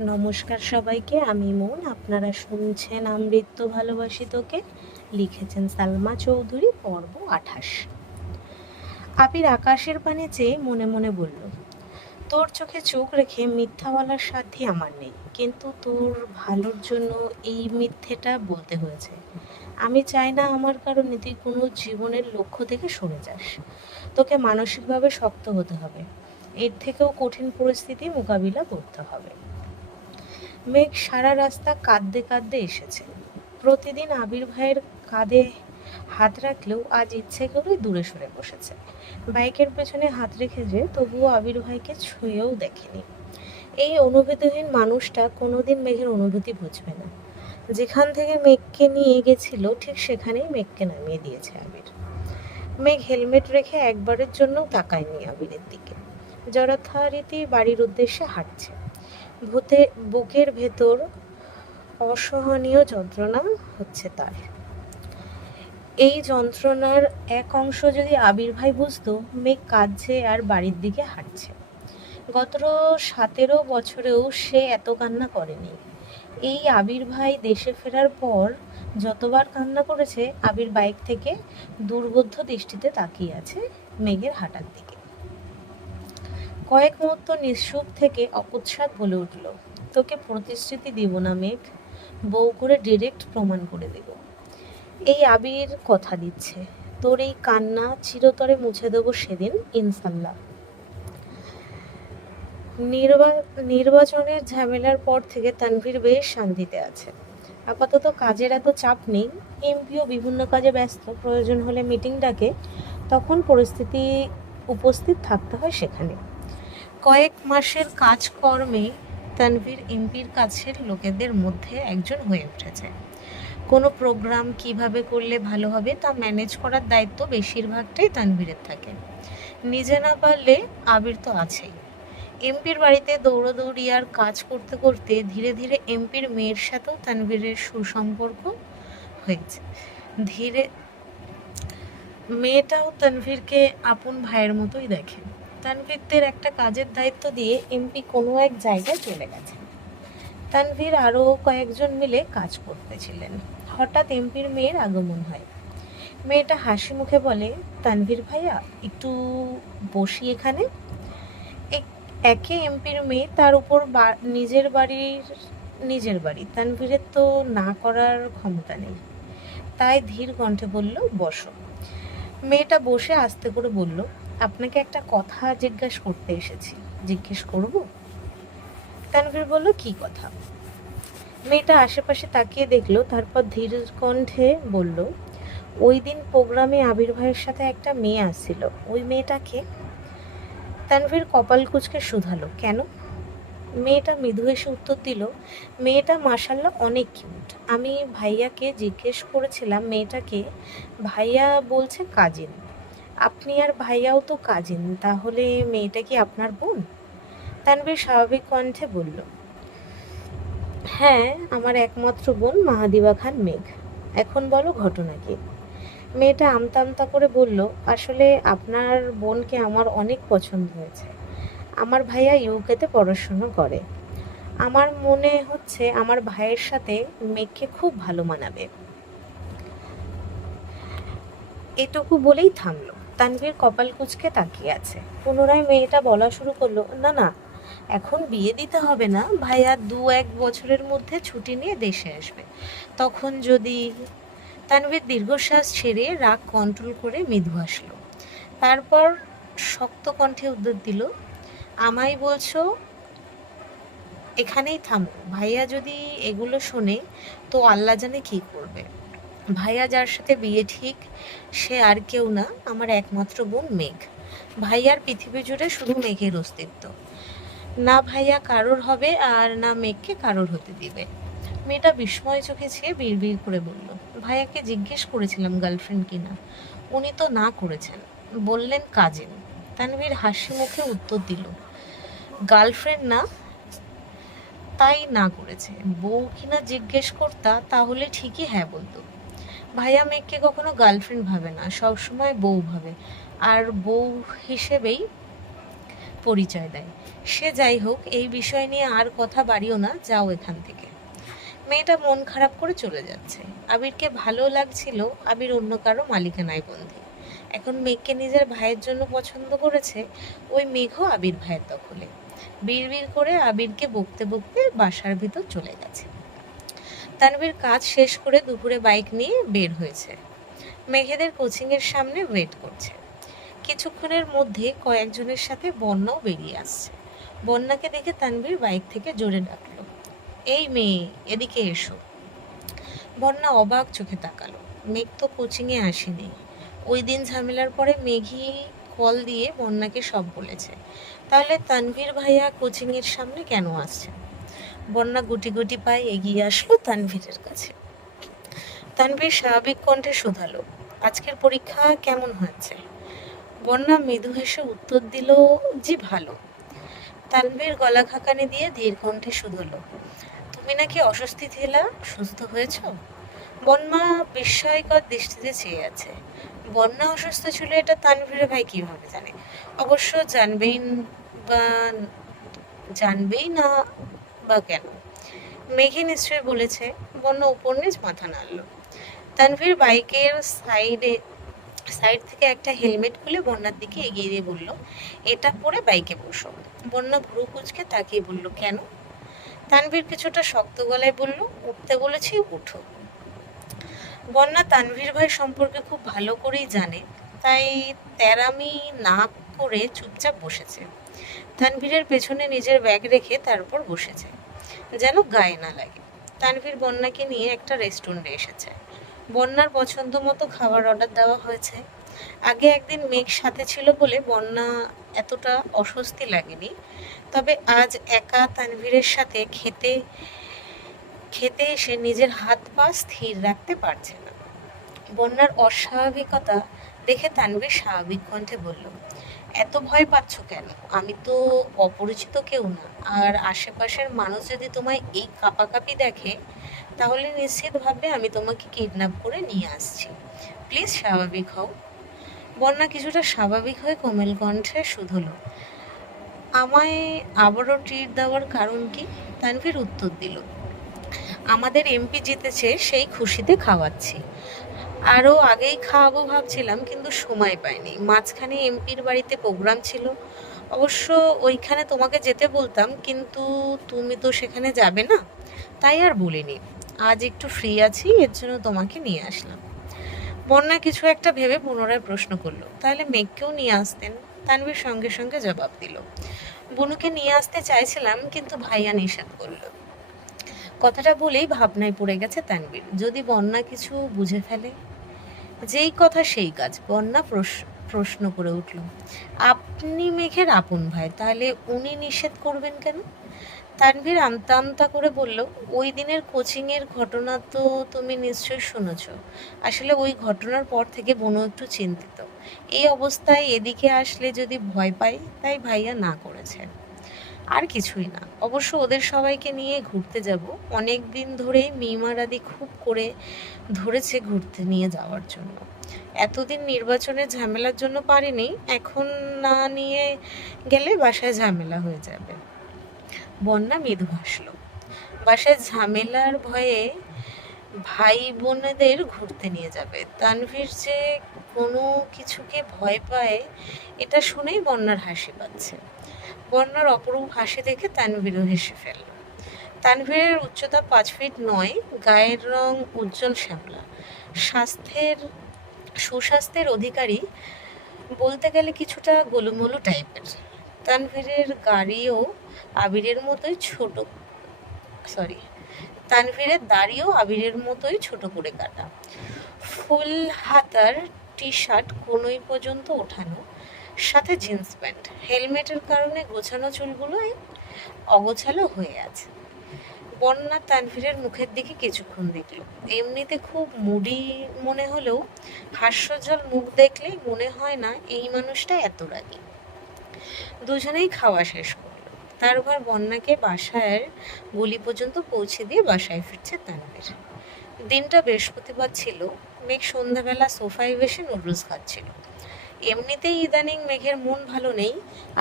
নমস্কার সবাইকে, আমি মন। আপনারা শুনছেন আমৃত্যু ভালোবাসি তোকে। লিখেছেন সালমা চৌধুরী। পর্ব 28। আবির আকাশের পানে চেয়ে মনে মনে বলল, তোর চোখে চোখ রেখে মিথ্যা বলার সাধ্যি আমার নেই, কিন্তু তোর ভালোর জন্য এই মিথ্যেটা বলতে হয়েছে। আমি চাই না আমার কারণে তুই কোনো জীবনের লক্ষ্য থেকে সরে যাস। তোকে মানসিকভাবে শক্ত হতে হবে, এর থেকেও কঠিন পরিস্থিতি মোকাবিলা করতে হবে। মেঘ সারা রাস্তা কাঁদতে কাঁদতে এসেছে। প্রতিদিন আবির ভাইয়ের কাঁধে হাত রাখলেও আজ ইচ্ছে করেই দূরে সরে বসেছে। বাইকের পেছনে হাত রেখেছে, তবুও আবির ভাইকে ছুঁয়েও দেখেনি। এই অনুভূতিহীন মানুষটা কোনোদিন মেঘের অনুভূতি বুঝবে না। যেখান থেকে মেঘকে নিয়ে গেছিল ঠিক সেখানেই মেঘকে নামিয়ে দিয়েছে আবির। মেঘ হেলমেট রেখে একবারের জন্যও তাকায়নি আবিরের দিকে। যথারীতি বাড়ির উদ্দেশ্যে হাঁটছে। বুকের ভেতর অসহনীয় যন্ত্রণা হচ্ছে তার। এই যন্ত্রণার এক অংশ যদি আবির ভাই বুঝতো, মেঘ কাঁদছে আর বাড়ির দিকে হাঁটছে। গত 17 বছরেও সে এত কান্না করেনি। এই আবির ভাই দেশে ফেরার পর যতবার কান্না করেছে, আবির বাইক থেকে দুর্বোধ্য দৃষ্টিতে তাকিয়ে আছে মেঘের হাঁটার দিকে। কয়েক মুহূর্ত নিঃসুপ থেকে অকস্মাৎ বলে উঠল, তোকে প্রতিশ্রুতি দিব না মেঘ, বউ করে ডিরেক্ট প্রমাণ করে দেব। এই আবির কথা দিচ্ছে, তোর এই কান্না চিরতরে মুছে দেবো সেদিন, ইনশাল্লাহ। নির্বাচনের ঝামেলার পর থেকে তানভীর বেশ শান্তিতে আছে। আপাতত কাজের এত চাপ নেই। এমপিও বিভিন্ন কাজে ব্যস্ত, প্রয়োজন হলে মিটিং ডাকে, তখন উপস্থিত থাকতে হয় সেখানে। কয়েক মাসের কাজকর্মে তানভীর এমপির কাছের লোকেদের মধ্যে একজন হয়ে উঠেছে। কোনো প্রোগ্রাম কিভাবে করলে ভালো হবে তা ম্যানেজ করার দায়িত্ব বেশিরভাগটাই তানভীরের থাকে। নিজে না পারলে আবির তো আছেই। এমপির বাড়িতে দৌড়াদৌড়ি আর কাজ করতে করতে ধীরে ধীরে এমপির মেয়ের সাথেও তানভীরের সুসম্পর্ক হয়েছে। মেয়েটাও তানভীরকে আপন ভাইয়ের মতোই দেখে। তানভীরদের একটা কাজের দায়িত্ব দিয়ে এমপি কোনো এক জায়গায় চলে গেছে। তানভীর আরও কয়েকজন মিলে কাজ করতেছিলেন। হঠাৎ এমপির মেয়ের আগমন হয়। মেয়েটা হাসি মুখে বলে, তানভীর ভাইয়া, একটু বসি এখানে। একে এমপির মেয়ে, তার উপর নিজের বাড়ি, তানভীরের তো না করার ক্ষমতা নেই। তাই ধীর কণ্ঠে বলল, বসো। মেয়েটা বসে আস্তে করে বলল, আপনাকে একটা কথা করতে এসেছি। জিজ্ঞেস করব? তানভীর বলল, কি কথা? মেয়েটা আশেপাশে তাকিয়ে দেখলো, তারপর ধীর কণ্ঠে বলল, ওই দিন প্রোগ্রামে আবির ভাইয়ের সাথে একটা মেয়ে আসছিল, ওই মেয়েটাকে। তানভীর কপাল কুঁচকে শুধালো, কেন? মেয়েটা মৃদু হেসে উত্তর দিল, মেয়েটা মাশাআল্লাহ অনেক কিউট। আমি ভাইয়াকে জিজ্ঞেস করেছিলাম মেয়েটাকে, ভাইয়া বলছে কাজিন। আপনি আর ভাইয়াও তো কাজিন, তাহলে মেয়েটা কি আপনার বোন? তানভীর স্বাভাবিক কণ্ঠে বলল, হ্যাঁ, আমার একমাত্র বোন মাহাদিবা খান মেঘ। এখন বলো ঘটনা কি? মেয়েটা আমতা আমতা করে বলল, আসলে আপনার বোনকে আমার অনেক পছন্দ হয়েছে। আমার ভাইয়া ইউকেতে পড়াশুনো করে। আমার মনে হচ্ছে আমার ভাইয়ের সাথে মেঘকে খুব ভালো মানাবে। এটুকু বলেই থামলো। তানভীর কপাল কুঁচকে তাকিয়ে আছে। পুনরায় মেয়েটা বলা শুরু করলো, না না, এখন বিয়ে দিতে হবে না, ভাইয়া 2-1 বছরের মধ্যে ছুটি নিয়ে দেশে আসবে, তখন যদি। তানভীর দীর্ঘশ্বাস ছেড়ে রাগ কন্ট্রোল করে মৃদু হাসলো। তারপর শক্ত কণ্ঠে উত্তর দিল, আমায় বলছো? এখানেই থামো। ভাইয়া যদি এগুলো শোনে তো আল্লাহ জানে কী করবে। ভাইয়া যার সাথে বিয়ে ঠিক, সে আর কেউ না, আমার একমাত্র বোন মেঘ। ভাইয়ার পৃথিবী জুড়ে শুধু মেঘের অস্তিত্ব। না ভাইয়া কারোর হবে, আর না মেঘকে কারোর হতে দিবে। মেয়েটা বিস্ময় চোখে চেয়ে বিড়বিড় করে বলল, ভাইয়াকে জিজ্ঞেস করেছিলাম গার্লফ্রেন্ড কিনা, উনি তো না করেছেন, বললেন কাজিন। তানভীর হাসি মুখে উত্তর দিল, গার্লফ্রেন্ড না তাই না করেছে। বউ কিনা জিজ্ঞেস করতা তাহলে ঠিকই হ্যাঁ বলতো। ভাইয়া মেঘকে কখনো গার্লফ্রেন্ড ভাবে না, সবসময় বউ ভাবে, আর বউ হিসেবেই পরিচয় দেয়। সে যাই হোক, এই বিষয় নিয়ে আর কথা বাড়িও না, যাও এখান থেকে। মেয়েটা মন খারাপ করে চলে যাচ্ছে। আবিরকে ভালো লাগছিল আবির অন্য কারো মালিকানায় বন্দি। এখন মেঘকে নিজের ভাইয়ের জন্য পছন্দ করেছে, ওই মেঘও আবির ভাইয়ের দখলে। বিড়বিড় করে আবিরকে বকতে বকতে বাসার ভিতর চলে গেছে। তানভীর কাজ শেষ করে দুপুরে বাইক নিয়ে বের হয়েছে। মেঘেদের কোচিংয়ের সামনে ওয়েট করছে। কিছুক্ষণের মধ্যে কয়েকজনের সাথে বন্যাও বেরিয়ে আসছে। বন্যাকে দেখে তানভীর বাইক থেকে জোরে ডাকলো, এই মেয়ে, এদিকে এসো। বন্যা অবাক চোখে তাকালো। মেঘ তো কোচিংয়ে আসেনি। ওই দিন ঝামেলার পরে মেঘই কল দিয়ে বন্যাকে সব বলেছে। তাহলে তানভীর ভাইয়া কোচিংয়ের সামনে কেন আসছে? বন্যা গুটি গুটি পায়ে এগিয়ে আসলো তানভীরের কাছে। তানভীর স্বাভাবিক কণ্ঠে শোধালো, আজকের পরীক্ষা কেমন হয়েছে? বন্যা মৃদু হেসে উত্তর দিল, জি ভালো। তানভীর গলা খাকানি দিয়ে ধীর কণ্ঠে শুধলো, তুমি নাকি অস্বস্তি ছিলা, সুস্থ হয়েছ? বন্যা বিস্ময়কর দৃষ্টিতে চেয়ে আছে। বন্যা অসুস্থ ছিল এটা তানভীরের ভাই কিভাবে জানে? অবশ্য বা জানবেই না বা কেন? মেঘে নিশ্চয় বলেছে। বন্যা উপর নিচ মাথা নাড়ল। তানভীর বাইকের সাইড থেকে একটা হেলমেট খুলে বন্যার দিকে এগিয়ে দিয়ে বলল, এটা পরে বাইকে বসো। বন্যা ভ্রু কুঁচকে তাকিয়ে বলল, কেন? তানভীর কিছুটা শক্ত গলায় বলল, উঠতে বলেছি, উঠো। বন্যা তানভীর ভাই সম্পর্কে খুব ভালো করেই জানে, তাই তেরামি না করে চুপচাপ বসেছে। তানভীরের পেছনে নিজের ব্যাগ রেখে তারপর বসেছে, যেন গায়ে না লাগে। তানভীর বন্যাকে নিয়ে একটা রেস্টুরেন্টে এসেছে। বন্যার পছন্দ মতো খাবার অর্ডার দেওয়া হয়েছে। আগে একদিন মেঘ সাথে ছিল বলে বন্যা এতটা অস্বস্তি লাগেনি, তবে আজ একা তানভীরের সাথে খেতে খেতে এসে নিজের হাত পা স্থির রাখতে পারছে না। বন্যার অস্বাভাবিকতা দেখে তানভীর স্বাভাবিক কণ্ঠে বলল, এত ভয় পাচ্ছ কেন? আমি তো অপরিচিত কেউ না, আর আশেপাশের মানুষ যদি তোমায় এই কাঁপাকাঁপি দেখে তাহলে নিশ্চিত ভাববে আমি তোমাকে কিডন্যাপ করে নিয়ে আসছি। প্লিজ স্বাভাবিক হও। বন্যা কিছুটা স্বাভাবিক হয়ে কোমল কণ্ঠে শুধলো, আমায় আবারও ট্রিট দেওয়ার কারণ কি? তানভীর উত্তর দিল, আমাদের এমপি জিতেছে, সেই খুশিতে খাওয়াচ্ছি। আরও আগেই খাওয়াবো ভাবছিলাম, কিন্তু সময় পাইনি। মাঝখানে এমপির বাড়িতে প্রোগ্রাম ছিল। অবশ্য ওইখানে তোমাকে যেতে বলতাম, কিন্তু তুমি তো সেখানে যাবে না, তাই আর বলিনি। আজ একটু ফ্রি আছি, এর জন্য তোমাকে নিয়ে আসলাম। বন্যা কিছু একটা ভেবে পুনরায় প্রশ্ন করলো, তাহলে মেঘকেও নিয়ে আসতেন? তানভীর সঙ্গে সঙ্গে জবাব দিল, বনুকে নিয়ে আসতে চাইছিলাম, কিন্তু ভাইয়া নিষেধ করলো। কথাটা বলেই ভাবনায় পড়ে গেছে তানভীর, যদি বন্যা কিছু বুঝে ফেলে। যেই কথা সেই কাজ। বন্যা প্রশ্ন করে উঠল, আপনি মেঘের আপন ভাই, তাহলে উনি নিষেধ করবেন কেন? তানভীর আমতা আমতা করে বলল, ওই দিনের কোচিংয়ের ঘটনা তো তুমি নিশ্চয়ই শুনেছ। আসলে ওই ঘটনার পর থেকে বনু একটু চিন্তিত। এই অবস্থায় এদিকে আসলে যদি ভয় পাই, তাই ভাইয়া না করেছে, আর কিছুই না। অবশ্য ওদের সবাইকে নিয়ে ঘুরতে যাব। অনেক দিন ধরেই মিমার আদি খুব করে ধরেছে ঘুরতে নিয়ে যাওয়ার জন্য। এতদিন নির্বাচনের ঝামেলার জন্য পারিনি, এখন না নিয়ে গেলে বাসায় ঝামেলা হয়ে যাবে। বন্যা মৃদু হাসল। বাসায় ঝামেলার ভয়ে ভাই বোনেদের ঘুরতে নিয়ে যাবে? তানভীর যে কোনো কিছুকে ভয় পায়, এটা শুনেই বন্যার হাসি পাচ্ছে। বন্যার অপরূপ হাসি দেখে তানভীরও হেসে ফেলল। তানভীরের উচ্চতা 5 ফিট 9, গায়ের রং উজ্জ্বল শ্যামলা, সুস্বাস্থ্যের অধিকারী, বলতে গেলে কিছুটা গোলুমোলু টাইপের। তানভীরের গাড়িও আবিরের মতোই তানভীরের দাড়িও আবিরের মতোই ছোট করে কাটা, ফুল হাতার টি শার্ট কোনোই পর্যন্ত ওঠানো, সাথে জিন্স প্যান্ট। হেলমেটের কারণে গোছানো চুলগুলো অগোছালো হয়ে আছে। বন্যা তানভীরের মুখের দিকে কিছুক্ষণ দেখল। এমনিতে খুব মুডি মনে হলেও হাস্যজ্জ্বল মুখ দেখলেই মনে হয় না এই মানুষটা এত রাগী। দুজনেই খাওয়া শেষ করলো। তারপর বন্যাকে বাসার গলি পর্যন্ত পৌঁছে দিয়ে বাসায় ফিরছে তানভীর। দিনটা বৃহস্পতিবার ছিল। মেঘ সন্ধ্যাবেলা সোফায় বসে নুডলস খাচ্ছিল। এমনিতেই ইদানিং মেঘের মন ভালো নেই।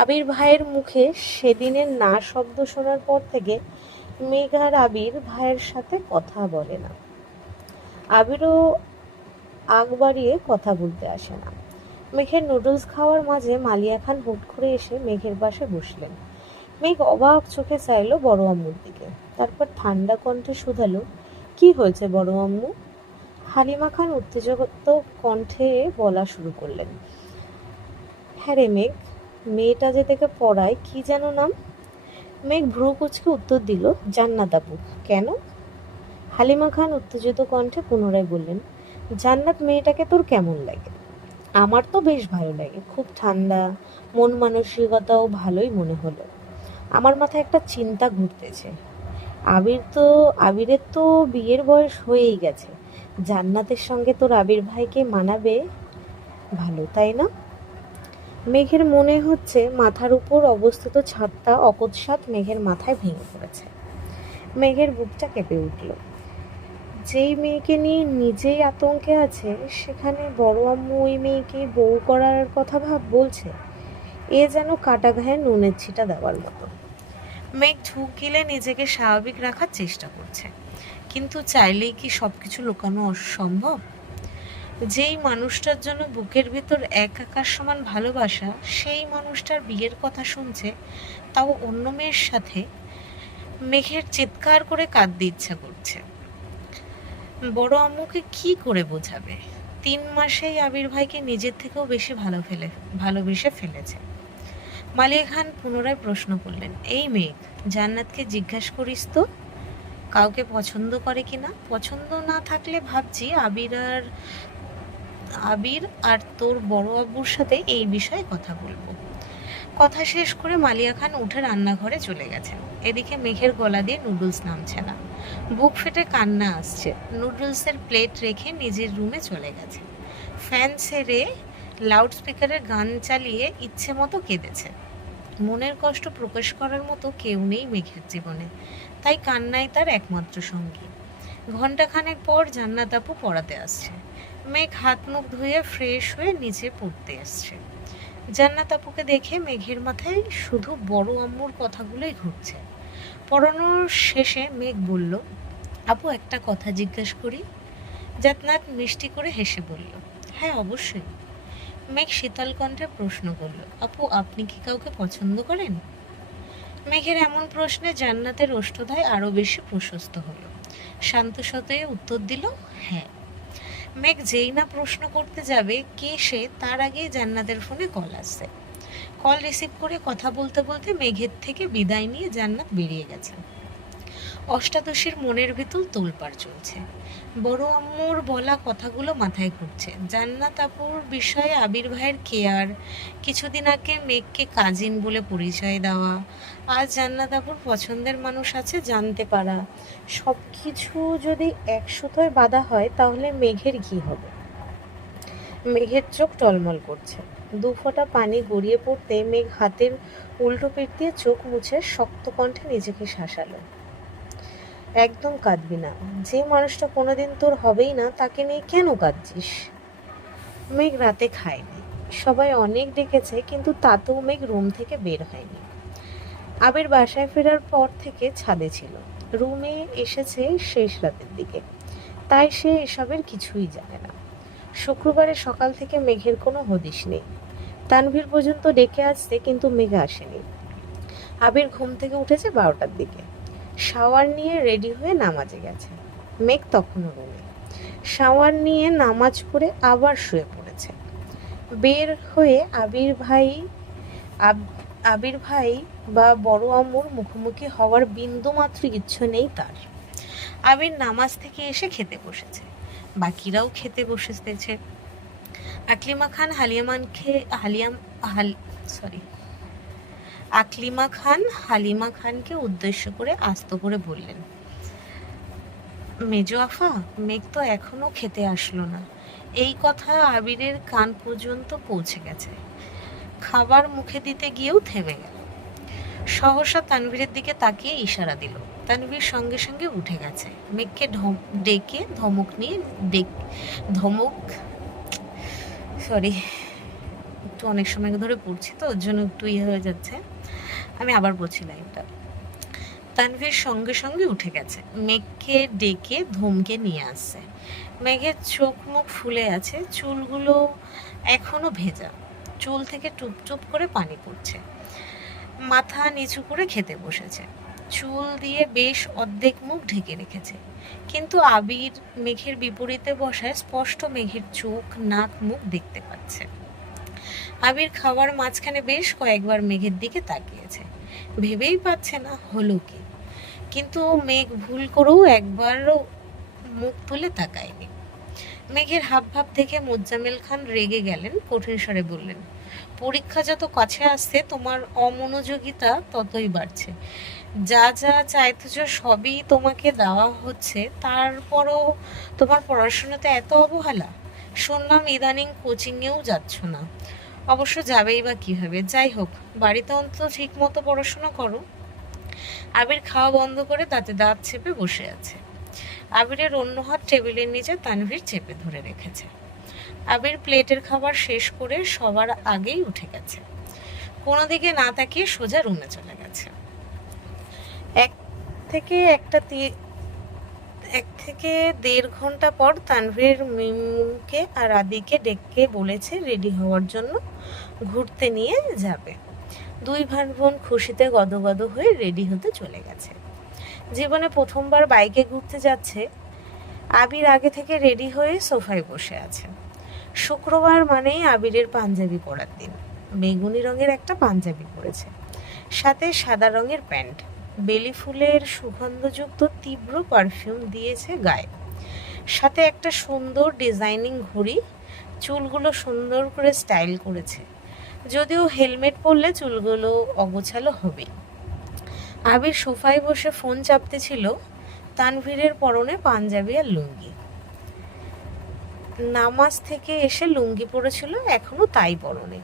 আবির ভাইয়ের মুখে সেদিনের না শব্দ শোনার পর থেকে মেঘ আর আবির ভাইয়ের সাথে কথা বলে না। আবিরও আগ বাড়িয়ে কথা বলতে আসে না। মেঘের নুডলস খাওয়ার মাঝে মালিয়া খান হুট করে এসে মেঘের পাশে বসলেন। মেঘ অবাক চোখে চাইল বড় আম্মুর দিকে, তারপর ঠান্ডা কণ্ঠে শুধালো, কি হয়েছে বড় আম্মু? হালিমা খান উত্তেজিত কণ্ঠে বলা শুরু করলেন, হ্যাঁ রে মেঘ, মেয়েটা যে থেকে পড়ায় কি যেন নাম? মেঘ ভ্রু কুচকে উত্তর দিল, জান্নাত আপু। কেন? হালিমা খান উত্তেজিত কণ্ঠে পুনরায় বললেন, জান্নাত মেয়েটাকে তোর কেমন লাগে? আমার তো বেশ ভালো লাগে, খুব ঠান্ডা, মন মানসিকতাও ভালোই মনে হলো। আমার মাথায় একটা চিন্তা ঘুরতেছে। আবিরের তো বিয়ের বয়স হয়েই গেছে, জান্নাতের সঙ্গে তোর আবির ভাইকে মানাবে ভালো, তাই না? মেঘের মনে হচ্ছে মাথার উপর অবস্থিত ছাদটা অকস্মাৎ মেঘের মাথায় ভেঙে পড়েছে। মেঘের বুকটা কেঁপে উঠল। যেই মেয়েকে নিয়ে নিজেই আতঙ্কে আছে, সেখানে বড় আম্মু ওই মেয়েকে বউ করার কথা বলছে। এ যেন কাটা ঘায়ে নুনের ছিটা দেওয়ার মতো। মেঘ ঝুঁক গিলে নিজেকে স্বাভাবিক রাখার চেষ্টা করছে, কিন্তু চাইলেই কি সবকিছু লুকানো অসম্ভব? যেই মানুষটার জন্য বুকের ভিতর এক আকাশ সমান ভালোবাসা, সেই মানুষটার বিয়ের কথা শুনছে, তাও অন্য মেয়ের সাথে। মেঘের চিৎকার করে কাঁদতে ইচ্ছা করছে। বড় আম্মুকে কি করে বোঝাবে? 3 মাসেই আবির ভাইকে নিজের থেকেও বেশি ভালোবেসে ফেলেছে। মালিয়া খান পুনরায় প্রশ্ন করলেন, এই মেঘ, জান্নাতকে জিজ্ঞাসা করিস তো কাউকে পছন্দ করে কিনা? পছন্দ না থাকলে ভাবছি আবির আর তোর বড় আব্বুর সাথে এই বিষয়ে কথা বলবো। কথা শেষ করে মালিয়া খান উঠে রান্নাঘরে চলে গেছেন। এদিকে মেঘের গলা দিয়ে নুডলস নামছে না, বুক ফেটে কান্না আসছে। নুডলসের প্লেট রেখে নিজের রুমে চলে গেছে। ফ্যান ছেড়ে লাউড স্পিকারের গান চালিয়ে ইচ্ছে মতো কেঁদেছে। মনের কষ্ট প্রকাশ করার মতো কেউ নেই মেঘের জীবনে, তাই কান্নাই তার একমাত্র সঙ্গী। ঘণ্টাখানেক পর জান্নাত আপু পড়াতে আসছে। মেঘ হাত মুখ ধুয়ে ফ্রেশ হয়ে নিচে পড়তে আসছে। জান্নাত আপুকে দেখে মেঘের মাথায় শুধু বড় আম্মুর কথাগুলোই ঘুরছে। পড়ানোর শেষে মেঘ বলল, আপু একটা কথা জিজ্ঞাসা করি? জান্নাত মিষ্টি করে হেসে বলল, হ্যাঁ অবশ্যই। মেঘ শীতল কণ্ঠে প্রশ্ন করল, আপু আপনি কি কাউকে পছন্দ করেন? মেঘের এমন প্রশ্নে জান্নাতের ওষ্ঠ্যদায় আরো বেশি প্রশস্ত হলো। শান্ত শতয়ে উত্তর দিল, হ্যাঁ। মেঘ যেই না প্রশ্ন করতে যাবে কে সে, তার আগেই জান্নাতের ফোনে কল আসছে। কল রিসিভ করে কথা বলতে বলতে মেঘের থেকে বিদায় নিয়ে জান্নাত বেরিয়ে গেছে। অষ্টাদশীর মনের ভিতর তোলপাড় চলছে। বড় আম্মুর বলা কথাগুলো মাথায় ঘুরছে। জান্নাত আপুর বিষয়ে আবির ভাইয়ের কেয়ার, কিছুদিন আগে মেঘকে কাজিন বলে পরিচয় দেওয়া, আজ জান্নাত আপুর পছন্দের মানুষ আছে জানতে পারা, সব কিছু যদি এক সুতোয় বাঁধা হয় তাহলে মেঘের কী হবে? মেঘের চোখ টলমল করছে। 2 ফোঁটা পানি গড়িয়ে পড়তে মেঘ হাতের উল্টো পিঠ দিয়ে চোখ মুছে শক্ত কণ্ঠে নিজেকে শাসালো, একদম কাঁদবি না। যে মানুষটা কোনোদিন তোর হবেই না তাকে নিয়ে কেন কাঁদছিস? মেঘ রাতে খায়নি, সবাই অনেক ডেকেছে, কিন্তু তাতেও মেঘ রুম থেকে বের হয়নি। আবির বাসায় ফেরার পর থেকে ছাদে ছিল, রুমে এসেছে শেষ রাতের দিকে, তাই সে এসবের কিছুই জানে না। শুক্রবারে সকাল থেকে মেঘের কোনো হদিশ নেই। তানভীর পর্যন্ত ডেকে আসছে, কিন্তু মেঘ আসেনি। আবির ঘুম থেকে উঠেছে 12টার দিকে, শাওয়ার নিয়ে রেডি হয়ে নামাজে গেছে। মেঘ তখনও রুমে। শাওয়ার নিয়ে নামাজ পড়ে আবার শুয়ে পড়েছে। বের হয়ে আবির ভাই বা বড় আম্মুর মুখোমুখি হওয়ার বিন্দুমাত্র ইচ্ছে নেই তার। আবির নামাজ থেকে এসে খেতে বসেছে, বাকিরাও খেতে বসেছে। আকলিমা খান হালিমা খানকে উদ্দেশ্য করে আস্ত করে বললেন, মেজো আফা, মেঘ তো এখনো খেতে আসলো না। এই কথা আবিরের কান পর্যন্ত পৌঁছে গেছে। খাবার মুখে দিতে গিয়েও থেমে গেল। সহসা তানভীরের দিকে তাকিয়ে ইশারা দিল। তানভীর সঙ্গে সঙ্গে উঠে গেছে। মেঘকে ডেকে ধমক একটু অনেক সময় ধরে পড়ছি তো, ওর জন্য একটু ইয়ে হয়ে যাচ্ছে। আমি আবার বলছি লাইনটা। তানভীর সঙ্গে সঙ্গে উঠে গেছে, মেঘকে ডেকে ধমকে নিয়ে আসছে। মেঘের চোখ মুখ ফুলে আছে, চুলগুলো এখনো ভেজা, চুল থেকে টুপ টুপ করে পানি পড়ছে। মাথা নিচু করে খেতে বসেছে, চুল দিয়ে বেশ অর্ধেক মুখ ঢেকে রেখেছে। কিন্তু আবির মেঘের বিপরীতে বসায় স্পষ্ট মেঘের চোখ, নাক, মুখ দেখতে পাচ্ছে। আবির খাওয়ার মাঝখানে বেশ কয়েকবার মেঘের দিকে তাকিয়েছে, ভেবেই পাচ্ছে না হলো কি। কিন্তু মেঘ ভুল করেও একবারও মুখ তুলে তাকায়নি। মেঘের হাবভাব দেখে মোজ্জামেল খান রেগে গেলেন, কঠিন স্বরে বললেন, পরীক্ষা যত কাছে আসছে তোমার অমনোযোগিতা ততই বাড়ছে। যা যা চাইতেছ সবই তোমাকে দেওয়া হচ্ছে, তারপরও তোমার পড়াশোনাতে এত অবহেলা। শুনলাম ইদানিং কোচিংয়েও যাচ্ছ না। অবশ্য যাবেই বা কীভাবে, যাই হোক বাড়িতে অন্তত ঠিক মতো পড়াশোনা করো। আবির খাওয়া বন্ধ করে দাঁতে দাঁত চেপে বসে আছে। আবিরের অন্য হাত টেবিলের নিচে তানভীর চেপে ধরে রেখেছে। আবির প্লেটের খাবার শেষ করে সবার আগেই উঠে গেছে, কোনো দিকে না তাকিয়ে সোজা রুমে চলে গেছে। এক থেকে 1.5 ঘন্টা পর তানভীর মিমকে আর আদিকে ডেকে বলেছে রেডি হওয়ার জন্য, ঘুরতে নিয়ে যাবে। দুই ভাই বোন খুশিতে গদগদ হয়ে রেডি হতে চলে গেছে। জীবনে প্রথমবার বাইকে ঘুরতে যাচ্ছে। আবির আগে থেকে রেডি হয়ে সোফায় বসে আছে। শুক্রবার মানেই আবিরের পাঞ্জাবি পরার দিন। বেগুনি রঙের একটা পাঞ্জাবি পরেছে, সাথে সাদা রঙের প্যান্ট। বেলি ফুলের সুগন্ধযুক্ত তীব্র পারফিউম দিয়েছে গায়ে, সাথে একটা সুন্দর ডিজাইনিং ঘড়ি। চুলগুলো সুন্দর করে স্টাইল করেছে, যদিও হেলমেট পরলে চুলগুলো অগোছালো হবেই। আবির সোফায় বসে ফোন চাপতেছিল। তানভীরের পরনে পাঞ্জাবি আর লুঙ্গি। নামাজ থেকে এসে লুঙ্গি পরেছিল, এখনো তাই পরনে।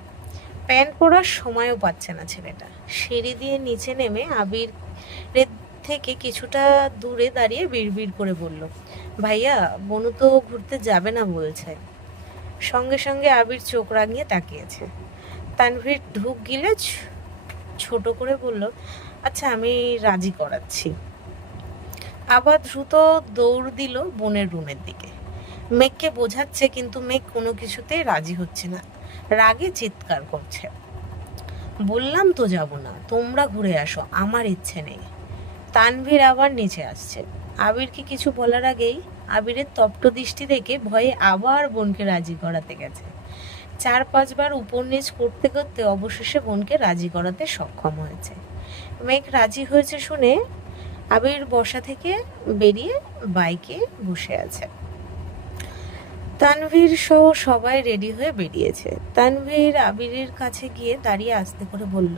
প্যান্ট পরার সময়ও পাচ্ছে না ছেলেটা। সিঁড়ি দিয়ে নিচে নেমে আবিরের থেকে কিছুটা দূরে দাঁড়িয়ে বিড়বিড় করে বলল, ভাইয়া বনু তো ঘুরতে যাবে না বলছে। সঙ্গে সঙ্গে আবির চোখ রাঙিয়ে তাকিয়েছে। তানভীর ঢুক গিলে ছোট করে বলল, আচ্ছা আমি রাজি করাচ্ছি। আবার দ্রুত দৌড় দিল বোনের রুমের দিকে। মেঘকে বোঝাচ্ছে, কিন্তু মেঘ কোনো কিছুতেই রাজি হচ্ছে না, রাগে চিৎকার করছে। বললাম তো যাব না, তোমরা ঘুরে আসো, আমার ইচ্ছে নেই। তানভীর আবার নিচে আসছে। আবিরকে কিছু বলার আগেই আবিরের তপ্ত দৃষ্টি দেখে ভয়ে আবার বোনকে রাজি করাতে গেছে। 4-5 বার উপর নিচ করতে করতে অবশেষে বোনকে রাজি করাতে সক্ষম হয়েছে। মেঘ রাজি হয়েছে শুনে আবির বসা থেকে বেরিয়ে বাইকে বসে আছে। তানভীর সহ সবাই রেডি হয়ে বেরিয়েছে। তানভীর আবিরের কাছে গিয়ে দাঁড়িয়ে আস্তে করে বলল,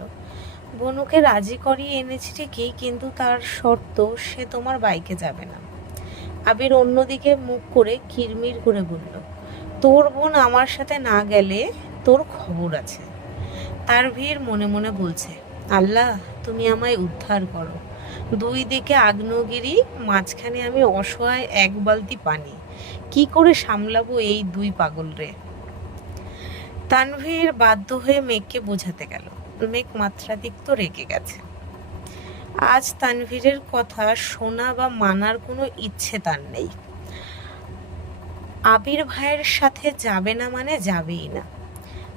বনুকে রাজি করিয়ে এনেছি ঠিকই, কিন্তু তার শর্ত সে তোমার বাইকে যাবে না। আবির অন্যদিকে মুখ করে কিরমির করে বলল, তোর বোন আমার সাথে না গেলে তোর খবর আছে। তানভীর মনে মনে বলছে, আল্লাহ তুমি আমায় উদ্ধার করো। দুই দিকে আগ্নেয়গিরি, মাঝখানে আমি অসহায় এক বালতি পানি। কি করে সামলাবো এই দুই পাগল রে। তানভীর বাধ্য হয়ে মেঘকে বোঝাতে গেল। মেঘ মাত্রাতিরিক্ত রেগে গেছে। আজ তানভীরের কথা শোনা বা মানার কোনো ইচ্ছে তার নেই। আবির ভাইয়ের সাথে যাবে না মানে যাবেই না।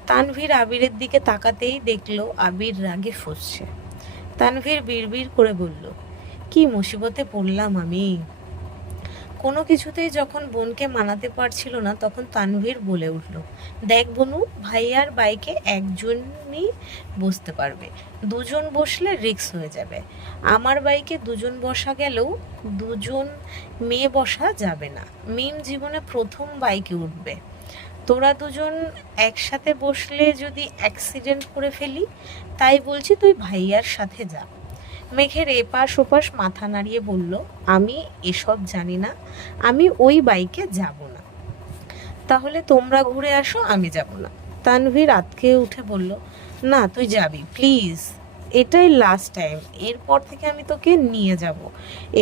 তানভীর আবিরের দিকে তাকাতেই দেখলো আবির রাগে ফুঁসছে। তানভীর বিড়বিড় করে বলল, কি মুসিবতে পড়লাম আমি। কোনো কিছুতেই যখন বোনকে মানাতে পারছিল না, তখন তানভীর বলে উঠল, দেখ বনু, ভাইয়ার বাইকে একজনই বসতে পারবে, দুজন বসলে রিস্ক হয়ে যাবে। আমার বাইকে দুজন বসা গেলেও দুজন মেয়ে বসা যাবে না। মিম জীবনে প্রথম বাইকে উঠবে, তোরা দুজন একসাথে বসলে যদি অ্যাক্সিডেন্ট করে ফেলি, তাই বলছি তুই ভাইয়ার সাথে যা। মেঘের এপাশ ওপাশ মাথা নাড়িয়ে বলল, আমি এসব জানি না, আমি ওই বাইকে যাব না। তাহলে তোমরা ঘুরে আসো, আমি যাব না। তানভীর আতকে উঠে বলল, না তুই যাবি প্লিজ, এটাই লাস্ট টাইম, এরপর থেকে আমি তোকে নিয়ে যাব,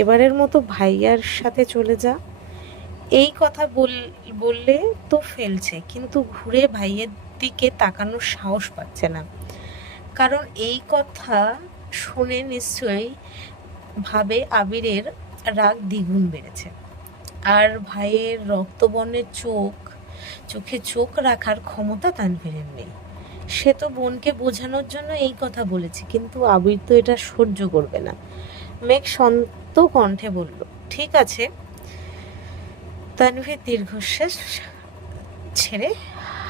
এবারের মতো ভাইয়ার সাথে চলে যা। এই কথা বললে তো ফেলছে, কিন্তু ঘুরে ভাইয়ের দিকে তাকানোর সাহস পাচ্ছে না, কারণ এই কথা শুনে নিশ্চয়ই ভাবে আবিরের রাগ দ্বিগুণ বেড়েছে। আর ভাইয়ের রক্তবর্ণের চোখে চোখ রাখার ক্ষমতা তানভীরের নেই। সে তো বোনকে বোঝানোর জন্য এই কথা বলেছে, কিন্তু আবির তো এটা সহ্য করবে না। মেঘ শান্ত কণ্ঠে বলল, ঠিক আছে। তানভীর দীর্ঘশ্বাস ছেড়ে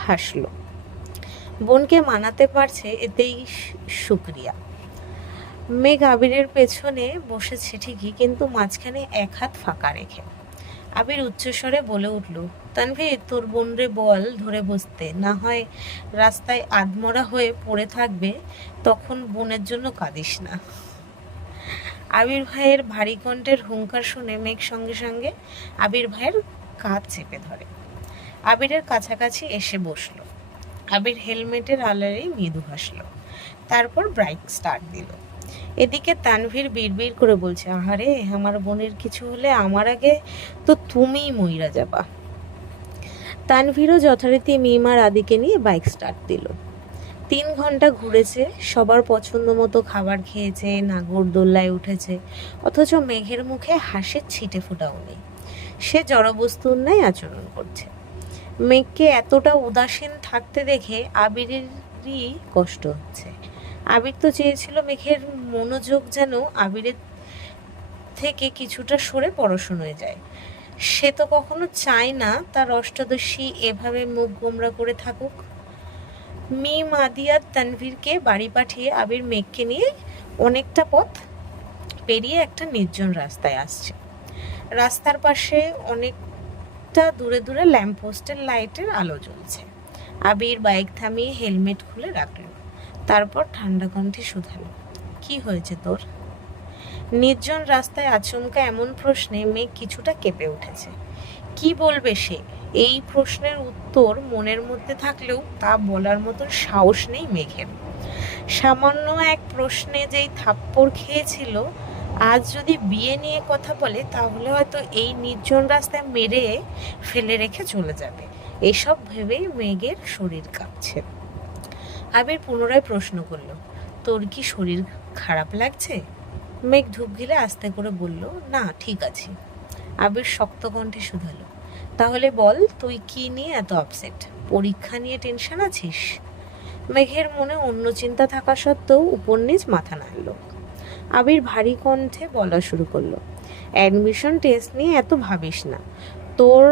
হাসল। বোনকে মানাতে পারছে, এতেই শুক্রিয়া। মেঘ আবিরের পেছনে বসেছে ঠিকই, কিন্তু মাঝখানে এক হাত ফাঁকা রেখে। আবির উচ্চস্বরে বলে উঠল, তানভীর, তোর বোনরে বল ধরে বসতে, না হয় রাস্তায় আধমরা হয়ে পড়ে থাকবে, তখন বোনের জন্য কাঁদিস না। আবির ভাইয়ের ভারী কণ্ঠের হুঙ্কার শুনে মেঘ সঙ্গে সঙ্গে আবির ভাইয়ের কাঁধ চেপে ধরে। আবিরের কাছাকাছি এসে বসলো। আবির হেলমেটের আড়ালেই মৃদু হাসলো, তারপর বাইক স্টার্ট দিল। এদিকে তানভীর বিড়বিড় করে বলছে, আহারে, আমার বোনের কিছু হলে আমার আগে তো তুমিই মইরা যাবা। তানভীরও যথারীতি মিমার আদিকে নিয়ে বাইক স্টার্ট দিল। 3 ঘন্টা ঘুরেছে, সবার পছন্দ মতো খাবার খেয়েছে, নাগরদোল্লায় উঠেছে, অথচ মেঘের মুখে হাসির ছিটে ফোটাও নেই। সে জড়বস্তুর ন্যায় আচরণ করছে। মেঘকে এতটা উদাসীন থাকতে দেখে আবিরেরই কষ্ট হচ্ছে। আবির তো চেয়েছিল মেঘের মনোযোগ যেন আবিরের থেকে কিছুটা সরে পড়াশোনায় যায়। সে তো কখনো চায় না তার অষ্টাদশী এভাবে মুখ গোমরা করে থাকুক। মিম, আদিয়া, তানভীরকে বাড়ি পাঠিয়ে আবির মেঘকে নিয়ে অনেকটা পথ পেরিয়ে একটা নির্জন রাস্তায় আসছে। রাস্তার পাশে অনেকটা দূরে দূরে ল্যাম্পপোস্টের লাইটের আলো জ্বলছে। আবির বাইক থামিয়ে হেলমেট খুলে রাখল, তারপর ঠান্ডা কণ্ঠে শুধালো, কি হয়েছে তোর? নির্জন রাস্তায় আচমকা এমন প্রশ্নে মেঘ কিছুটা কেঁপে উঠেছে। কি বলবে সে? এই প্রশ্নের উত্তর মনের মধ্যে থাকলেও তা বলার মতো সাহস নেই মেঘের। সামান্য এক প্রশ্নে যেই থাপ্পড় খেয়েছিল, আজ যদি বিয়ে নিয়ে কথা বলে তাহলে হয়তো এই নির্জন রাস্তায় মেরে ফেলে রেখে চলে যাবে। এসব ভেবেই মেঘের শরীর কাঁপছে। আবির পুনরায় প্রশ্ন করল, তোর কি শরীর খারাপ লাগছে? মেঘ ঢুক গিলে আস্তে করে বলল, না, ঠিক আছে। আবির শক্ত কণ্ঠে শুধালো, তাহলে বল, তুই কি নিয়ে এত আপসেট? পরীক্ষা নিয়ে টেনশন আছিস? মেঘের মনে অন্য চিন্তা থাকা সত্ত্বেও উপর নিচ মাথা নাড়ল। আবির ভারী কণ্ঠে বলা শুরু করলো, অ্যাডমিশন টেস্ট নিয়ে এত ভাবিস না। তোর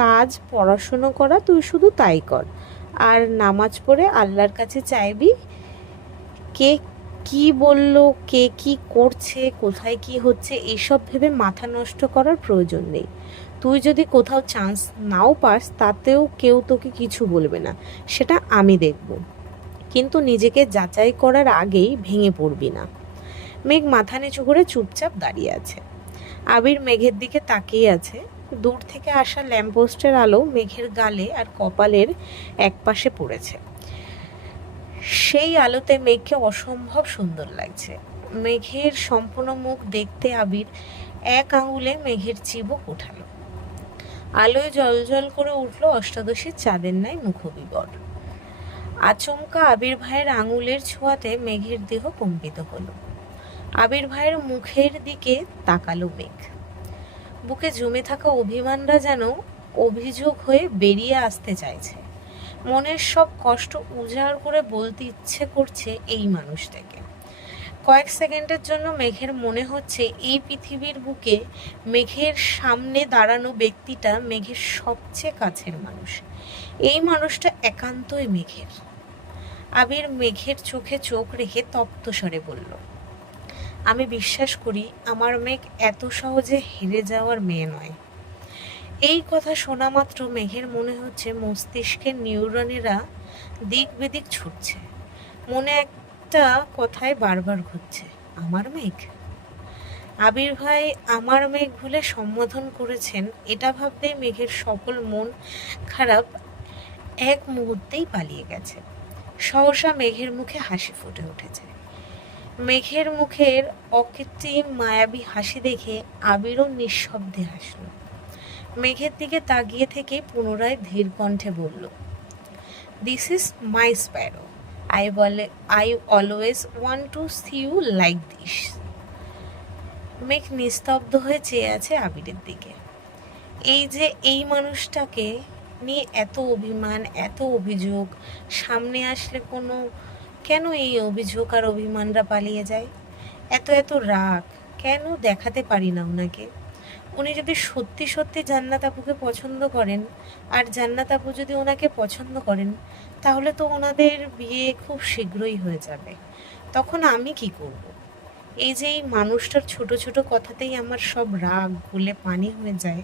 কাজ পড়াশুনো করা, তুই শুধু তাই কর। আর নামাজ পড়ে আল্লাহর কাছে চাইবি কে কি বললো, কে কি করছে, কোথায় কি হচ্ছে, এসব ভেবে মাথা নষ্ট করার প্রয়োজন নেই। তুই যদি কোথাও চান্স নাও পাস, তাতেও কেউ তোকে কিছু বলবে না, সেটা আমি দেখব। কিন্তু নিজেকে যাচাই করার আগেই ভেঙে পড়বি না। মেঘ মাথা নিচু করে চুপচাপ দাঁড়িয়ে আছে। আবির মেঘের দিকে তাকিয়ে আছে। দূর থেকে আসা ল্যাম্পপোস্টের আলো মেঘের গালে আর কপালের একপাশে পড়েছে। সেই আলোতে মেঘকে অসম্ভব সুন্দর লাগছে। মেঘের সম্পূর্ণ মুখ দেখতে আবির এক আঙুলে মেঘের চিবুক উঠালো। আলোয় জলজল করে উঠল অষ্টাদশীর চাঁদের ন্যায় মুখবিবর। আচমকা আবির ভাইয়ের আঙুলের ছোঁয়াতে মেঘের দেহ কম্পিত হলো। আবির ভাইয়ের মুখের দিকে তাকালো মেঘ। বুকে জমে থাকা অভিমানরা যেন অভিযোগ হয়ে বেরিয়ে আসতে চাইছে। মনের সব কষ্ট উজাড় করে বলতে ইচ্ছে করছে এই মানুষটাকে। কয়েক সেকেন্ডের জন্য মেঘের মনে হচ্ছে এই পৃথিবীর বুকে মেঘের সামনে দাঁড়ানো ব্যক্তিটা মেঘের সবচেয়ে কাছের মানুষ। এই মানুষটা একান্তই মেঘের। আবির মেঘের চোখে চোখ রেখে তপ্ত স্বরে বলল, আমি বিশ্বাস করি আমার মেঘ এত সহজে হেরে যাওয়ার মেয়ে নয়। এই কথা শোনা মাত্র মেঘের মনে হচ্ছে মস্তিষ্কের নিউরনেরা দিক বেদিক ছুটছে। মনে একটা কথায় বারবার ঘুরছে, আমার মেঘ। আবির ভাই আমার মেঘ ভুলে সম্বোধন করেছেন, এটা ভাবতেই মেঘের সকল মন খারাপ এক মুহূর্তেই পালিয়ে গেছে। সহসা মেঘের মুখে হাসি ফুটে উঠেছে। মেঘের মুখের অকৃত্রিম মায়াবী হাসি দেখে আবিরও নিঃশব্দে হাসল। মেঘের দিকে তাকিয়ে থেকে পুনরায় ধীর কণ্ঠে বলল, this is my sparrow. I always want to see you like this. Megh নিস্তব্ধ হয়ে চেয়ে আছে আবিরের দিকে। এই যে এই মানুষটাকে নিয়ে এত অভিমান, এত অভিযোগ, সামনে আসলে কেন এই অভিযোগ আর অভিমানরা পালিয়ে যায়? এত এত রাগ কেন দেখাতে পারি না ওনাকে? উনি যদি সত্যি সত্যি জান্নাত আপুকে পছন্দ করেন, আর জান্নাত আপু যদি ওনাকে পছন্দ করেন, তাহলে তো ওনাদের বিয়ে খুব শীঘ্রই হয়ে যাবে। তখন আমি কি করব? এই যে এই মানুষটার ছোট ছোট কথাতেই আমার সব রাগ গলে পানি হয়ে যায়,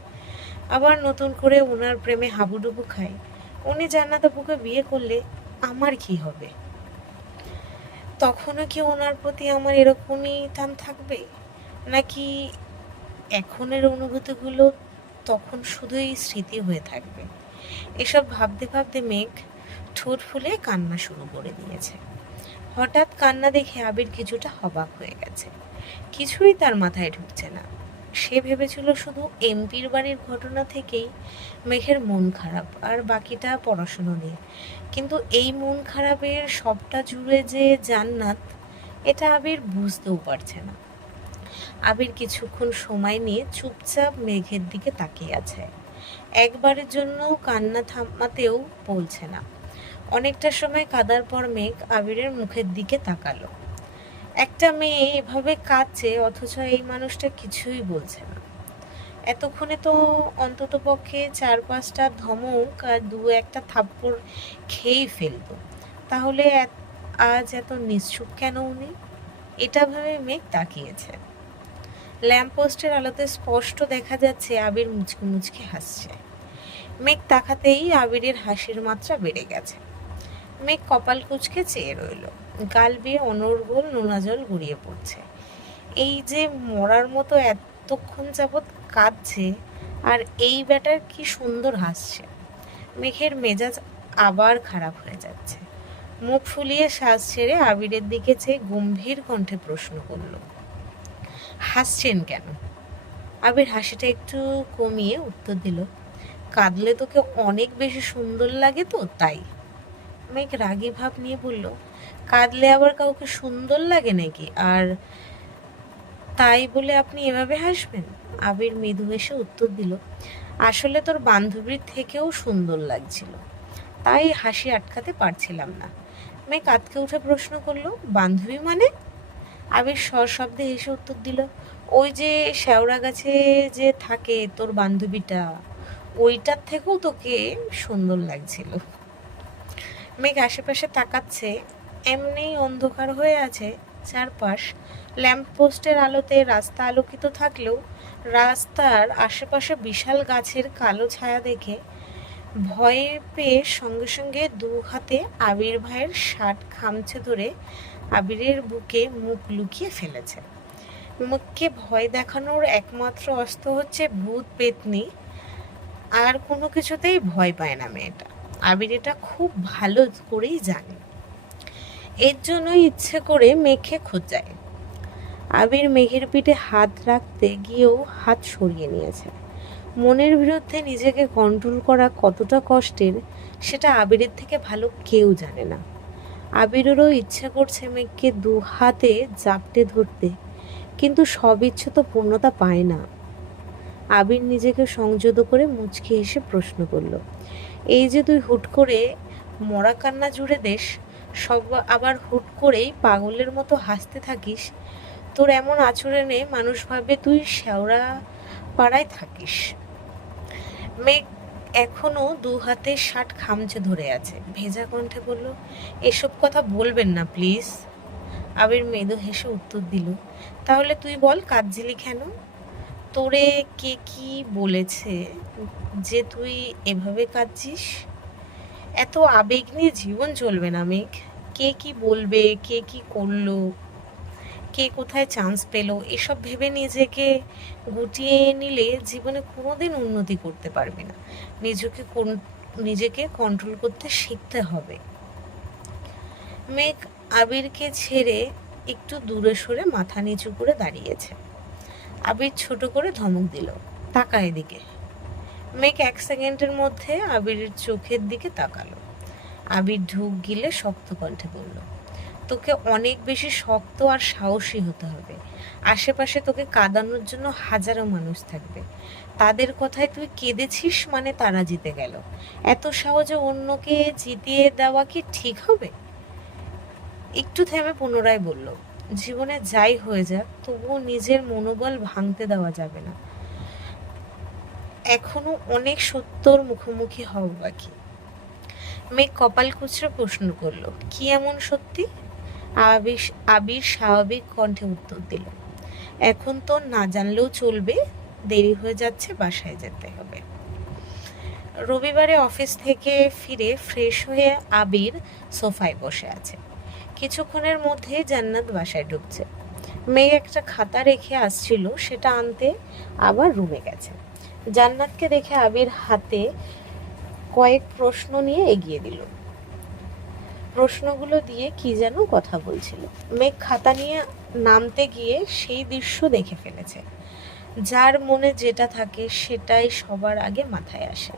আবার নতুন করে ওনার প্রেমে হাবুডুবু খায়। উনি জান্নাত আপুকে বিয়ে করলে আমার কি হবে? তখনও কি ওনার প্রতি আমার এরকমই টান থাকবে, নাকি এখনের অনুভূতিগুলো তখন শুধুই স্মৃতি হয়ে থাকবে? এসব ভাবতে ভাবতে মেঘ ঠোঁট ফুলে কান্না শুরু করে দিয়েছে। হঠাৎ কান্না দেখে আবির কিছুটা অবাক হয়ে গেছে। কিছুই তার মাথায় ঢুকছে না। সে ভেবেছিল শুধু এমপির বাড়ির ঘটনা থেকেই মেঘের মন খারাপ, আর বাকিটা পড়াশুনো নিয়ে। কিন্তু এই মন খারাপের সবটা জুড়ে যে জান্নাত, এটা আবির বুঝতেও পারছে না। আবির কিছুক্ষণ সময় নিয়ে চুপচাপ মেঘের দিকে তাকিয়ে আছে। একবারের জন্য কান্না থামাতেও বলছে না। অনেকটা সময় কাঁদার পর মেঘ আবিরের মুখের দিকে তাকালো। একটা মেয়ে এভাবে কাঁদছে, অথচ এই মানুষটা কিছুই বলছে না। এতক্ষণে তো অন্তত পক্ষে 4-5টা ধমক আর 2-একটা থাপ্পড় খেয়েই ফেলতো। তাহলে আজ এত নিশ্চুপ কেন উনি? এটা ভেবে মেঘ তাকিয়েছে। ল্যাম্পপোস্টের আলোতে স্পষ্ট দেখা যাচ্ছে আবির মুচকি মুচকি হাসছে। মেঘ তাকাতেই আবিরের হাসির মাত্রা বেড়ে গেছে। মেঘ কপাল কুঁচকে চেয়ে রইল। গাল বেয়ে অনর্গল নোনা জল গড়িয়ে পড়ছে। এই যে মরার মতো এতক্ষণ যাবৎ কাঁদছে, আর এই ব্যাটার কি সুন্দর হাসছে। মেঘের মেজাজ আবার খারাপ হয়ে যাচ্ছে। মুখ ফুলিয়ে শ্বাস ছেড়ে আবিরের দিকে চেয়ে গম্ভীর কণ্ঠে প্রশ্ন করল, হাসছেন কেন? আবির হাসিটা একটু কমিয়ে উত্তর দিল, কাঁদলে তোকে অনেক বেশি সুন্দর লাগে তো তাই। মেঘ রাগী ভাব নিয়ে বলল, কাঁদলে আবার কাউকে সুন্দর লাগে নাকি? আর তাই বলে আপনি এভাবে হাসবেন? আবির মৃদু হেসে উত্তর দিল, আসলে তোর বান্ধবীর থেকেও সুন্দর লাগছিল, তাই হাসি আটকাতে পারছিলাম না। মেঘ আঁতকে উঠে প্রশ্ন করলো, বান্ধবী মানে? আবির সশব্দে হেসে উত্তর দিল, ওই যে শেওড়া গাছে যে থাকে তোর বান্ধবীটা, ওইটার থেকেও তোকে সুন্দর লাগছিল। মেঘ আশেপাশে তাকাচ্ছে। এমনিই অন্ধকার হয়ে আছে চারপাশ। ল্যাম্পপোস্টের আলোতে রাস্তা আলোকিত থাকলেও রাস্তার আশেপাশে বিশাল গাছের কালো ছায়া দেখে ভয়ে পেয়ে সঙ্গে সঙ্গে 2 হাতে আবির ভাইয়ের শার্ট খামচে ধরে আবিরের বুকে মুখ লুকিয়ে ফেলেছে। মুখকে ভয় দেখানোর একমাত্র অস্ত্র হচ্ছে ভূত পেতনি, আর কোনো কিছুতেই ভয় পায় না মেয়েটা। আবির এটা খুব ভালো করেই জানে। এর জন্যই ইচ্ছে করে মেঘে খোঁজায়। আবির মেঘের পিঠে হাত রাখতে গিয়েও হাত সরিয়ে নিয়েছে। মনের বিরুদ্ধে নিজেকে কন্ট্রোল করা কতটা কষ্টের, সেটা আবিরের থেকে ভালো কেউ জানে না। আবিরেরও ইচ্ছে করছে মেঘকে 2 হাতে জাপটে ধরতে, কিন্তু সব ইচ্ছে তো পূর্ণতা পায় না। আবির নিজেকে সংযত করে মুচকি হেসে প্রশ্ন করল, এই যে তুই হুট করে মরা কান্না জুড়ে দেশ, সব আবার হুট করেই পাগলের মতো হাসতে থাকিস, তোর এমন আচরণে মানুষ ভাবে তুই শেওড়া পাড়ায় থাকিস। মেঘ এখনো 2 হাতে শার্ট খামচে ধরে আছে, ভেজা কণ্ঠে বলল, এসব কথা বলবেন না প্লিজ। আবির মৃদু হেসে উত্তর দিল, তাহলে তুই বল কাঁদছিলি কেন? তোরে কে কি বলেছে যে তুই এভাবে কাঁদছিস? এত আবেগ নিয়ে জীবন চলবে না মেঘ। কে কি বলবে, কে কি করলো, কে কোথায় চান্স পেলো, এসব ভেবে নিজেকে গুটিয়ে নিলে জীবনে কোনোদিন উন্নতি করতে পারবি না। নিজেকে কন্ট্রোল করতে শিখতে হবে। মেঘ আবিরকে ছেড়ে একটু দূরে সরে মাথা নিচু করে দাঁড়িয়েছে। আবির ছোট করে ধমক দিল, তাকা এদিকে। মেঘ 1 সেকেন্ডের মধ্যে আবিরের চোখের দিকে তাকালো। আবির ঢুক গিলে শক্ত কণ্ঠে বলল, তোকে অনেক বেশি শক্ত আর সাহসী হতে হবে। আশেপাশে তোকে কাঁদানোর জন্য হাজারো মানুষ থাকবে, তাদের কথায় তুই কেঁদেছিস মানে তারা জিতে গেল। এত সহজে অন্যকে জিতিয়ে দেওয়া কি ঠিক হবে? একটু থেমে পুনরায় বলল, জীবনে যাই হয়ে যাক তবুও নিজের মনোবল ভাঙতে দেওয়া যাবে না। এখনো অনেক সত্যর মুখোমুখি হওয়া বাকি। মেঘ কপাল কুঁচড়ে প্রশ্ন করলো, কি এমন সত্যি? আবির স্বাভাবিক কণ্ঠে উত্তর দিল, এখন তো না জানলেও চলবে, দেরি হয়ে যাচ্ছে, বাসায় যেতে হবে। রবিবারে অফিস থেকে ফিরে ফ্রেশ হয়ে আবির সোফায় বসে আছে। কিছুক্ষণের মধ্যেই জান্নাত বাসায় ঢুকছে। মেয়ে একটা খাতা রেখে আসছিল, সেটা আনতে আবার রুমে গেছে। জান্নাতকে দেখে আবির হাতে কয়েক প্রশ্ন নিয়ে এগিয়ে দিল। প্রশ্নগুলো দিয়ে কি যেন কথা বলছিল। মেঘ খাতা নিয়ে নামতে গিয়ে সেই দৃশ্য দেখে ফেলেছে। যার মনে যেটা থাকে সেটাই সবার আগে মাথায় আসে।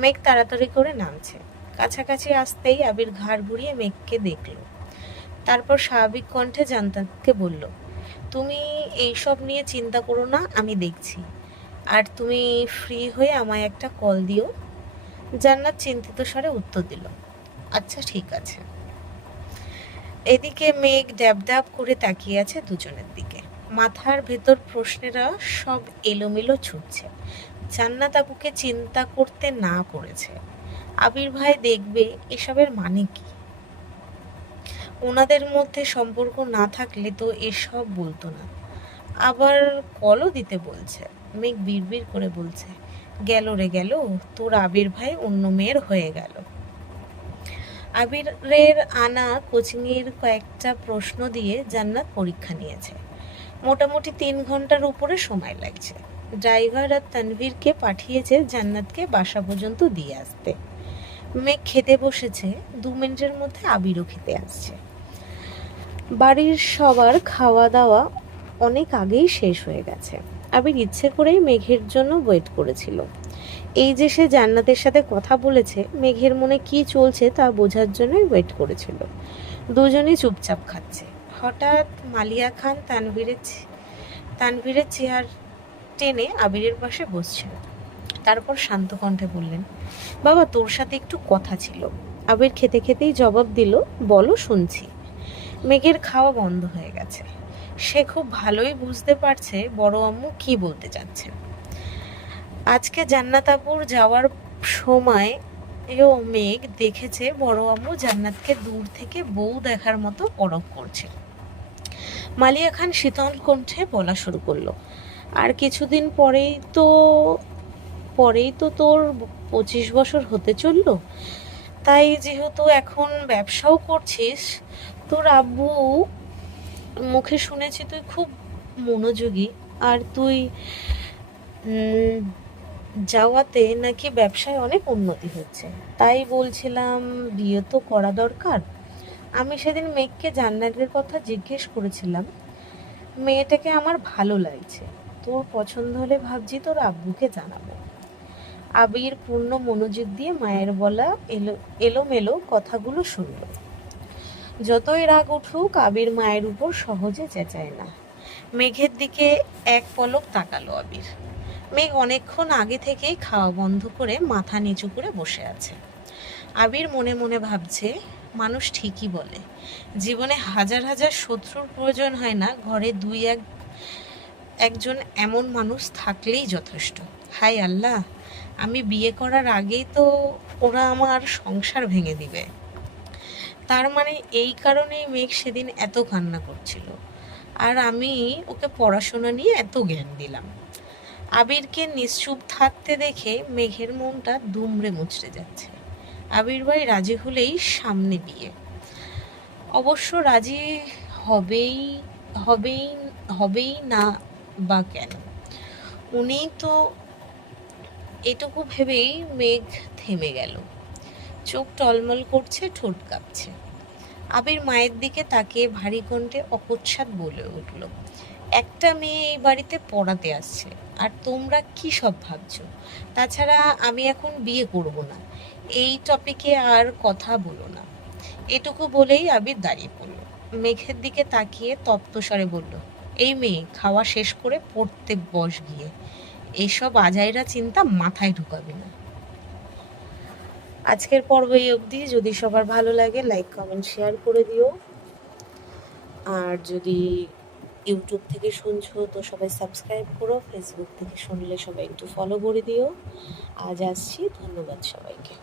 মেঘ তাড়াতাড়ি করে নামছে। কাছাকাছি আসতেই আবির ঘাড় ঘুরিয়ে মেঘকে দেখল। তারপর স্বাভাবিক কণ্ঠে জান্নাতকে বলল, তুমি এইসব নিয়ে চিন্তা করো না, আমি দেখছি। আর তুমি ফ্রি হয়ে আমায় একটা কল দিও। জান্নাত চিন্তিত স্বরে উত্তর দিল, আচ্ছা ঠিক আছে। এদিকে মেঘ ড্যাব ড্যাব করে তাকিয়ে আছে দুজনের দিকে। মাথার ভেতর প্রশ্নেরা সব এলোমেলো ছুটছে। জান্নাত আপুকে চিন্তা করতে না করেছে। আবির ভাই দেখবে এসবের মানে কি? ওনাদের মধ্যে সম্পর্ক না থাকলে তো এসব বলতো না। আবার কলও দিতে বলছে। মেঘ বিড়বিড় করে বলছে, গেল রে গেল, তোর আবির ভাই অন্য মেয়ের হয়ে গেল। আবিরের আনা কোচিংয়ের কয়েকটা প্রশ্ন দিয়ে জান্নাত পরীক্ষা নিয়েছে। মোটামুটি 3 ঘন্টার উপরে সময় লাগছে। ড্রাইভার আর তানভীরকে পাঠিয়েছে জান্নাতকে বাসা পর্যন্ত দিয়ে আসতে। মেঘ খেতে বসেছে, 2 মিনিটের মধ্যে আবিরও খেতে আসছে। বাড়ির সবার খাওয়া দাওয়া অনেক আগেই শেষ হয়ে গেছে। আবির ইচ্ছে করেই মেঘের জন্য ওয়েট করেছিল। এই যে সে জান্নাতের সাথে কথা বলেছে, মেঘের মনে কি চলছে তা বোঝার জন্যই ওয়েট করেছিল। দুজনেই চুপচাপ খাচ্ছে। হঠাৎ মালিয়া খান তানভীরের চেয়ার টেনে আবিরের পাশে বসছেন। তারপর শান্ত কণ্ঠে বললেন, বাবা তোর সাথে একটু কথা ছিল। আবির খেতে খেতেই জবাব দিল, বলো শুনছি। মেঘের খাওয়া বন্ধ হয়ে গেছে। সে খুব ভালোই বুঝতে পারছে বড় আম্মু কি বলতে চাচ্ছেন। আজকে জান্নাত আপুর যাওয়ার সময় মেঘ দেখেছে বড় আম্মু জান্নাতকে দূর থেকে বউ দেখার মতো পরখ করছে। মালিয়া খান শীতল কণ্ঠে বলা শুরু করলো, আর কিছুদিন পরেই তো তোর 25 বছর হতে চললো। তাই যেহেতু এখন ব্যবসাও করছিস, তোর আব্বু মুখে শুনেছি তুই খুব মনোযোগী, আর তুই যাওয়াতে নাকি ব্যবসায় অনেক উন্নতি হচ্ছে। তাই বলছিলাম বিয়ে তো করা দরকার। আমি সেদিন মেঘকে জান্নাতের কথা জিজ্ঞেস করেছিলাম। মেয়েটাকে আমার ভালো লাগছে, তোর পছন্দ হলে ভাবছি তোর আব্বুকে জানাবো। আবির পূর্ণ মনোযোগ দিয়ে মায়ের বলা এলোমেলো কথাগুলো শুনল। যতই রাগ উঠুক আবির মায়ের উপর সহজে চেঁচায় না। মেঘের দিকে এক পলক তাকালো আবির। মেঘ অনেকক্ষণ আগে থেকেই খাওয়া বন্ধ করে মাথা নিচু করে বসে আছে। আবির মনে মনে ভাবছে, মানুষ ঠিকই বলে, জীবনে হাজার হাজার শত্রুর প্রয়োজন হয় না, ঘরে একজন এমন মানুষ থাকলেই যথেষ্ট। হায় আল্লাহ, আমি বিয়ে করার আগেই তো ওরা আমার সংসার ভেঙে দিবে। তার মানে এই কারণেই মেঘ সেদিন এত কান্না করছিল, আর আমি ওকে পড়াশোনা নিয়ে এত জ্ঞান দিলাম। আবিরকে নিশ্চুপ থাকতে দেখে মেঘের মনটা দুমড়ে মুচড়ে যাচ্ছে। আবির ভাই রাজি হলেই সামনে বিয়ে। অবশ্য রাজি হবেই হবেই হবেই না বা কেন, উনি তো। এটুকু ভেবেই মেঘ থেমে গেল। চোখ টলমল করছে, ঠোঁট কাঁপছে। আবির মায়ের দিকে তাকিয়ে ভারী কণ্ঠে অকস্মাৎ বলে উঠল, একটা মেয়ে এই বাড়িতে পড়াতে আসছে, আর তোমরা কি সব ভাবছো? তাছাড়া আমি এখন বিয়ে করব না। এই টপিকে আর কথা বলো না। এটুকু বলেই আবির দাঁড়িয়ে পড়ল। মেঘের দিকে তাকিয়ে তপ্ত স্বরে বলল, এই মেয়ে, খাওয়া শেষ করে পড়তে বস গিয়ে। এসব আজাইরা চিন্তা মাথায় ঢুকাবি না। আজকের পর্ব এই অবধি। যদি সবার ভালো লাগে লাইক কমেন্ট শেয়ার করে দিও। আর যদি ইউটিউব থেকে শুনছো তো সবাই সাবস্ক্রাইব করো, ফেসবুক থেকে শুনলে সবাই একটু ফলো করে দিও। আজ আসছি, ধন্যবাদ সবাইকে।